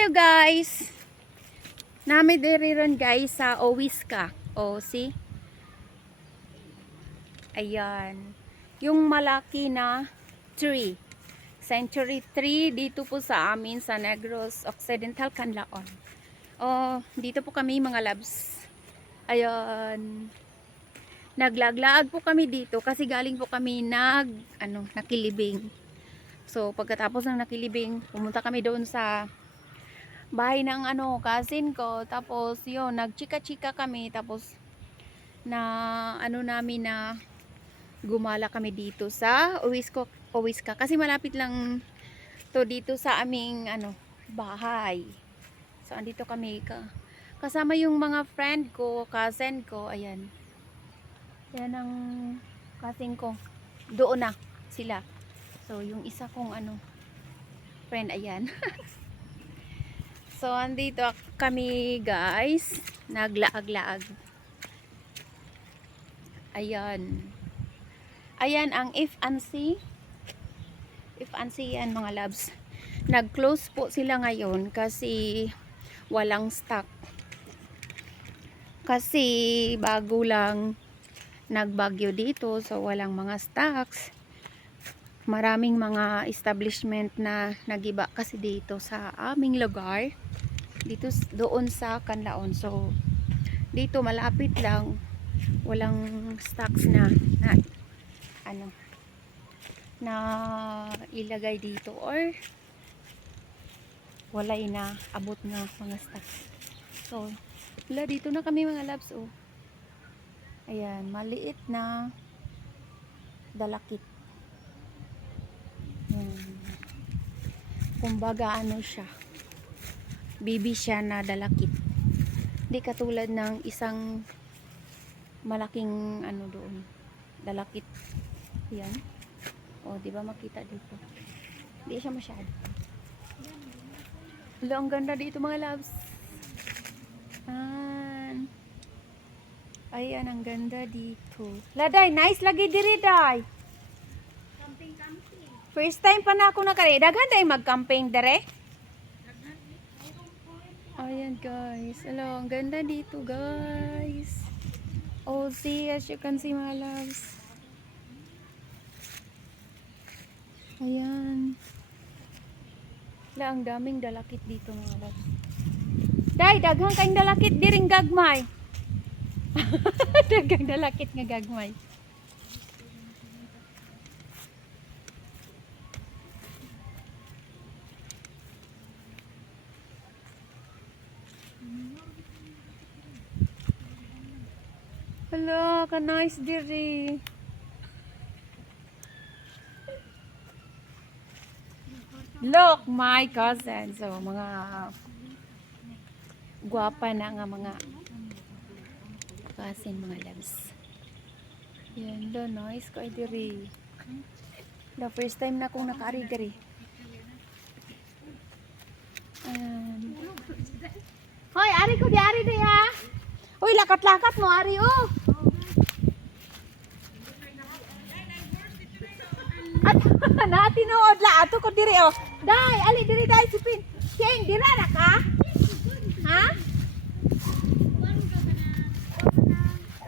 Hello guys! Nami diri ron guys sa Owiska. O see? Ayan. Yung malaki na tree. Century tree dito po sa amin sa Negros Occidental, Canlaon. Dito po kami mga labs. Ayan. Naglaglaag po kami dito kasi galing po kami nakilibing. So pagkatapos ng nakilibing, pumunta kami doon sa bahay ng cousin ko, tapos yun nagchika-chika kami, tapos namin na gumala kami dito sa Owiska kasi malapit lang to dito sa aming bahay. So andito kami kasama yung mga friend ko, cousin ko. Ayan ang cousin ko, doon na sila. So yung isa kong friend, ayan. So, andito kami guys. Naglaag-laag. Ayan. Ayan ang If Ansi. If Ansi yan mga loves. Nag-close po sila ngayon kasi walang stock. Kasi bago lang nagbagyo dito. So, walang mga stocks. Maraming mga establishment na nagiba kasi dito sa aming lugar. Doon sa Canlaon. So dito malapit lang, walang stocks na ilagay dito, or wala na abot na mga stocks. So dito na kami mga labs. Ayan, maliit na dalakit. Kumbaga siya, baby siya na dalakit. Hindi katulad ng isang malaking doon, dalakit. Yan. Di ba makita dito? Hindi siya masyado. Ang ganda dito mga loves. Ayan, ang ganda dito. Laday, nice lagi diri day. First time pa na ako nakari. Daghan day mag-camping dere. Ayan guys. Hello, ang ganda dito guys. See, as you can see my loves. Ayan. Ang daming dalakit dito mga loves. Day, daghang kayong dalakit diring gagmay. Daghang dalakit nga gagmay. Hello, ka-nice diri. Look, my cousin. So, mga guwapa na nga mga cousin, mga loves. Yan, nice ko diri. The first time na akong nakaari diri. Hoy, ari ko di ari di ha. Uy, lakat-lakat mo ari Natinood la ato ko diri Dai, ali diri dai sipin. King dira ra ka? Ha?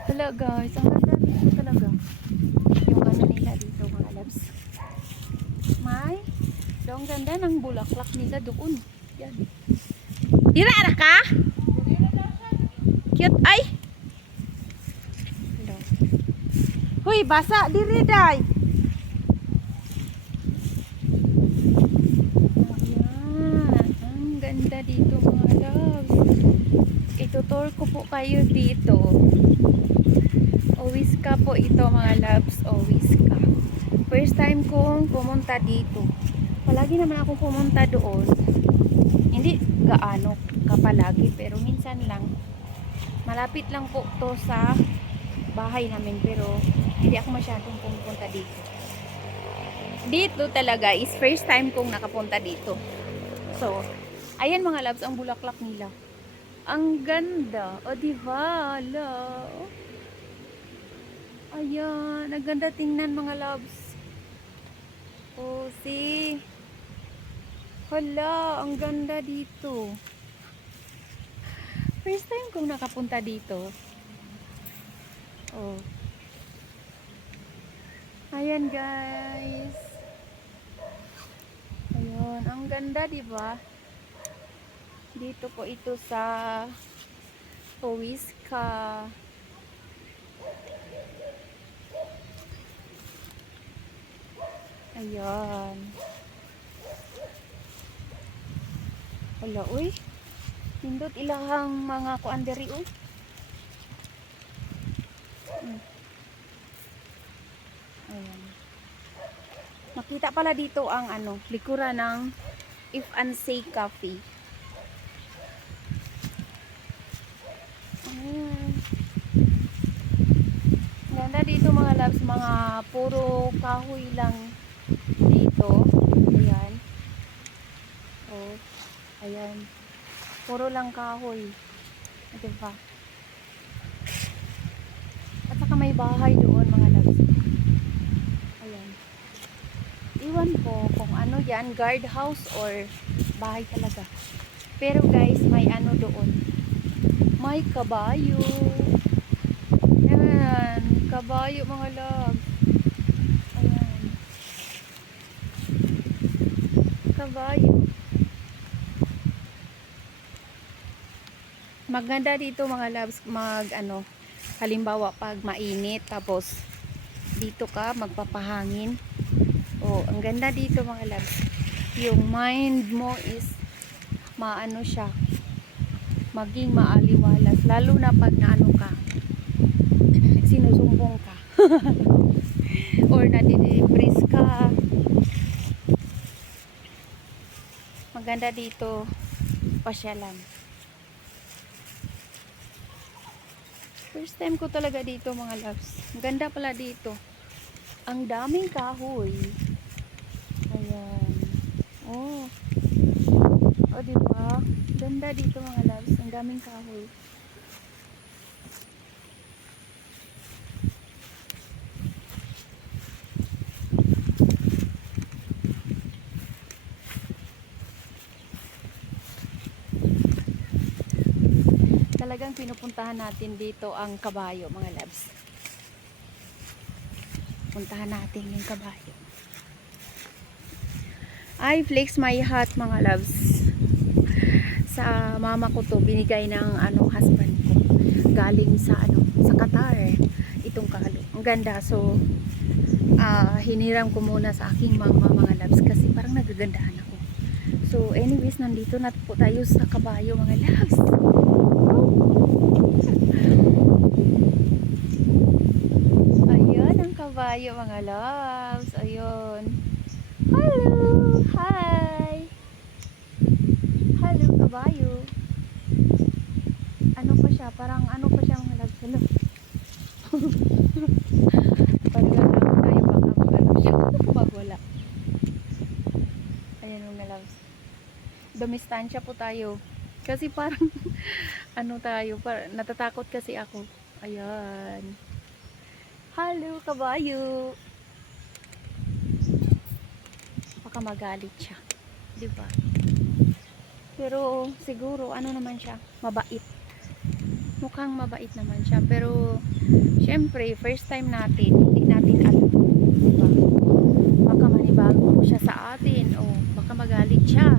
Hello guys, ang ganda dito talaga. Yung nila dito mga loves. Ang ganda ng bulaklak nila doon. Yan. Dira ra ka? Cute ay. Hello. Hoy, basa diri dai. Dito mga loves, itutur ko po kayo dito. Owiska po ito mga loves. Owiska, first time kong pumunta dito. Palagi naman akong pumunta doon, hindi gaano kapalagi, pero minsan lang. Malapit lang po to sa bahay namin, pero hindi ako masyadong pumunta dito. Dito talaga is first time kong nakapunta dito. So ayan mga loves, ang bulaklak nila. Ang ganda. Diba? Ayan. Ang ganda tingnan mga loves. See. Hala, ang ganda dito. First time kong nakapunta dito. Oh. Ayan guys. Ayun, ang ganda, 'di ba? Dito po ito sa Huisca. Ayan. Wala, uy. Nindot ilahang mga kuanderi, uy. Ayan. Makita pala dito ang likuran ng If and Say Cafe. Ayan. Ganda dito mga loves, mga puro kahoy lang dito. Ayan. Oh, ayan. Puro lang kahoy. Diba? At saka may bahay doon mga loves. Ayan. Iwan ko kung ano yan, guard house or bahay talaga. Pero guys, may doon. May kabayo. Ayan. Kabayo mga loves. Ayan. Kabayo. Maganda dito mga loves, halimbawa pag mainit tapos dito ka magpapahangin. Oh, ang ganda dito mga loves. Yung mind mo is siya, maging maaliwalas, lalo na pag ka sinusumbong ka or nadidepress ka. Maganda dito pasyalan. First time ko talaga dito mga loves. Ganda pala dito. Ang daming kahoy. Ayan. Oh. O diba? Ganda dito mga loves. Ang daming kahoy. Talagang pinupuntahan natin dito ang kabayo mga loves. Puntahan natin yung kabayo. I flex my hat mga loves. Sa mama ko to, binigay ng husband ko. Galing sa sa Qatar. Itong kalo. Ang ganda. So hiniram ko muna sa aking mama mga loves kasi parang nagagandahan ako. So anyways, nandito na po tayo sa kabayo mga loves. Ayun ang kabayo mga loves. Ayun. Hello! Hi! Hello kabayo. Ano pa siya? Parang pa siya mga loves. Hello. Parang alam tayo baka siya. Magwala. Ayan mga loves. Dumistansya po tayo. Kasi parang tayo, natatakot kasi ako. Ayan. Hello, kabayo. Baka magalit siya. Diba? Pero siguro naman siya, mabait. Mukhang mabait naman siya. Pero syempre, first time natin, hindi natin alam. Diba? Baka manibago siya sa atin o baka magalit siya.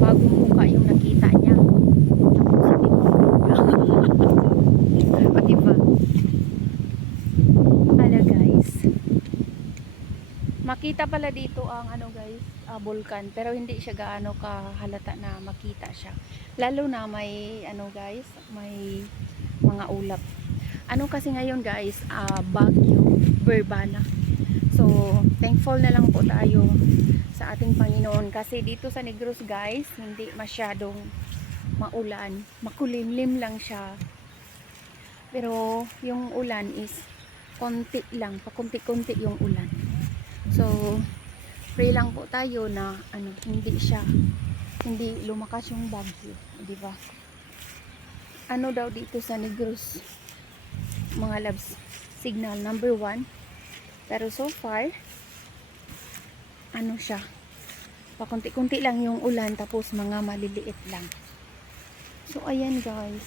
Bagong mukha yung nakita niya. O diba? Guys. Makita pala dito ang guys, bulkan. Pero hindi siya gaano kahalata na makita siya. Lalo na may guys, may mga ulap. Kasi ngayon guys, bagyo, Berbana. So, thankful na lang po tayo sa ating Panginoon kasi dito sa Negros guys, hindi masyadong maulan, makulimlim lang siya. Pero yung ulan is konti lang, pakunti-kunti yung ulan. So, pray lang po tayo na hindi lumakas yung bagyo, di ba? Daw dito sa Negros mga loves, signal number 1. Pero so far ano siya, pakunti-kunti lang yung ulan, tapos mga maliliit lang. So ayan guys,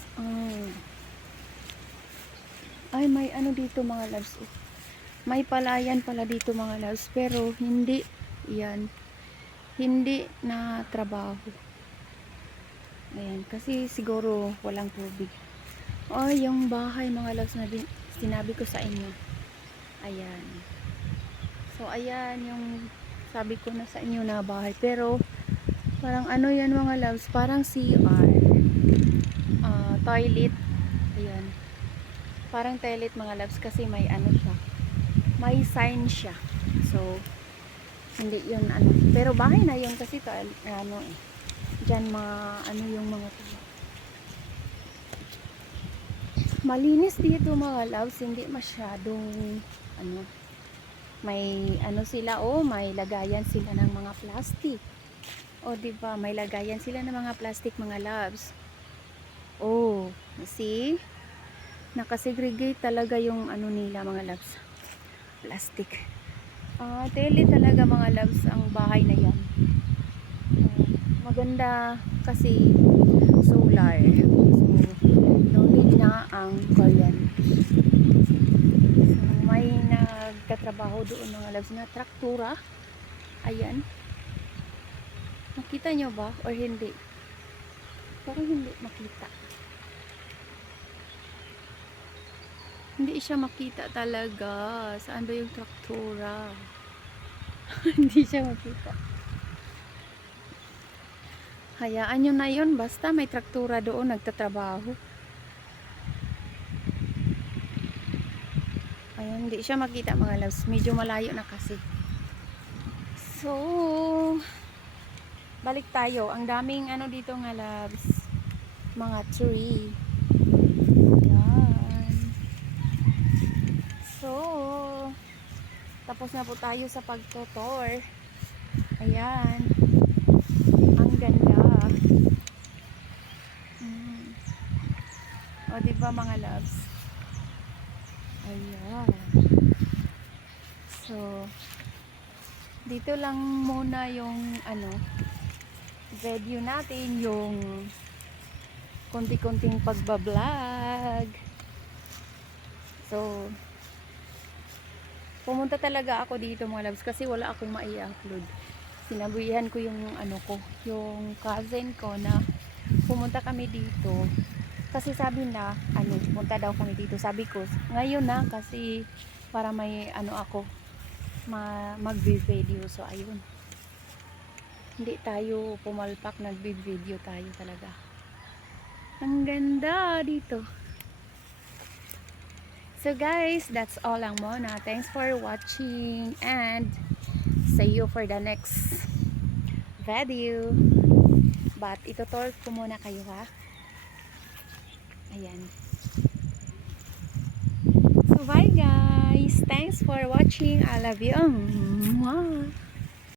ay may ano dito mga loves, may palayan pala dito mga loves, pero hindi yan, hindi na trabaho. Ayan, kasi siguro walang tubig. Ay, yung bahay mga loves na sinabi ko sa inyo, ayan. So ayan yung sabi ko na sa inyo na bahay, pero parang ano yan mga loves, parang CR, toilet. Ayan, parang toilet mga loves, kasi may ano siya, may sign siya. So hindi yun ano, pero bahay na yun kasi ano eh, dyan mga ano yung mga malinis dito mga loves, hindi masyadong ano, may ano sila, may lagayan sila ng mga plastic. Diba, may lagayan sila ng mga plastic mga loves. See? Nakasegregate talaga yung ano nila mga loves. Plastic. Tele talaga mga loves ang bahay na yan. Maganda kasi solar. So, no need na ang kuryente. So, may nagtatrabaho doon mga loves na traktura. Ayan. Makita nyo ba? Or hindi? Parang hindi makita. Hindi siya makita talaga. Saan ba yung traktura? Hindi siya makita. Hayaan nyo na yun. Basta may traktura doon nagtatrabaho. Ayun, hindi siya makita mga loves. Medyo malayo na kasi. So, balik tayo. Ang daming ano dito nga loves. Mga tree. Ayan. So, tapos na po tayo sa pagtutor. Ayan. Ang ganda. Diba mga loves? Ayan. So, dito lang muna yung ano, video natin, yung konti-konting pagbablog. So, pumunta talaga ako dito mga loves kasi wala akong mai-upload. Sinabihan ko yung ano ko, yung cousin ko na pumunta kami dito. Kasi sabi na, punta daw kami dito. Sabi ko, ngayon na kasi para may ano ako, mag-video. So ayun. Hindi tayo pumalpak, nag-video tayo talaga. Ang ganda dito. So guys, that's all lang muna. Thanks for watching and see you for the next video. But itutor ko muna kayo ha. Ayan. So bye guys. Thanks for watching. I love you. Mwah.